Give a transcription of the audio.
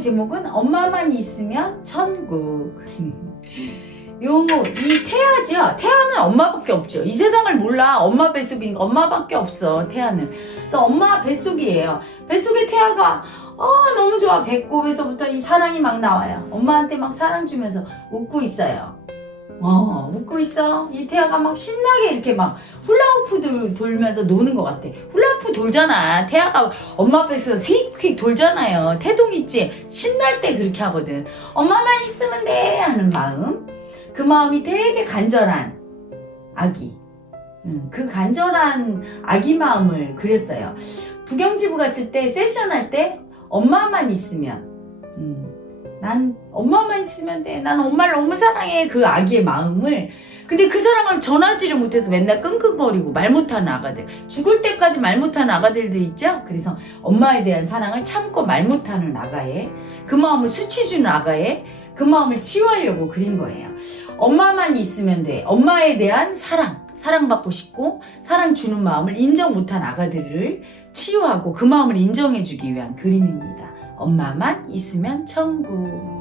제목은 엄마만 있으면 천국. 요, 이 태아죠. 태아는 엄마밖에 없죠. 이 세상을 몰라. 엄마 뱃속이니까 엄마밖에 없어. 태아는. 그래서 엄마 뱃속이에요. 뱃속에 태아가, 어, 너무 좋아. 배꼽에서부터 이 사랑이 막 나와요. 엄마한테 막 사랑 주면서 웃고 있어요. 어, 웃고 있어. 이 태아가 막 신나게 이렇게 막 훌라후프 돌, 돌면서 노는 것 같아. 훌라 후프 돌잖아. 태아가 엄마 뱃에서 휙휙 돌잖아요. 태동 있지? 신날 때 그렇게 하거든. 엄마만 있으면 돼! 하는 마음. 그 마음이 되게 간절한 아기. 음, 그 간절한 아기 마음을 그렸어요. 부경지부 갔을 때, 세션 할 때, 엄마만 있으면, 음, 난 엄마만 있으면 돼. 난 엄마를 너무 사랑해. 그 아기의 마음을. 근데 그 사랑을 전하지를 못해서 맨날 끙끙거리고 말 못하는 아가들. 죽을 때까지 말 못하는 아가들도 있죠? 그래서 엄마에 대한 사랑을 참고 말 못하는 아가의, 그 마음을 수치 주는 아가의, 그 마음을 치유하려고 그린 거예요. 엄마만 있으면 돼. 엄마에 대한 사랑. 사랑받고 싶고, 사랑 주는 마음을 인정 못한 아가들을 치유하고 그 마음을 인정해주기 위한 그림입니다. 엄마만 있으면 천국.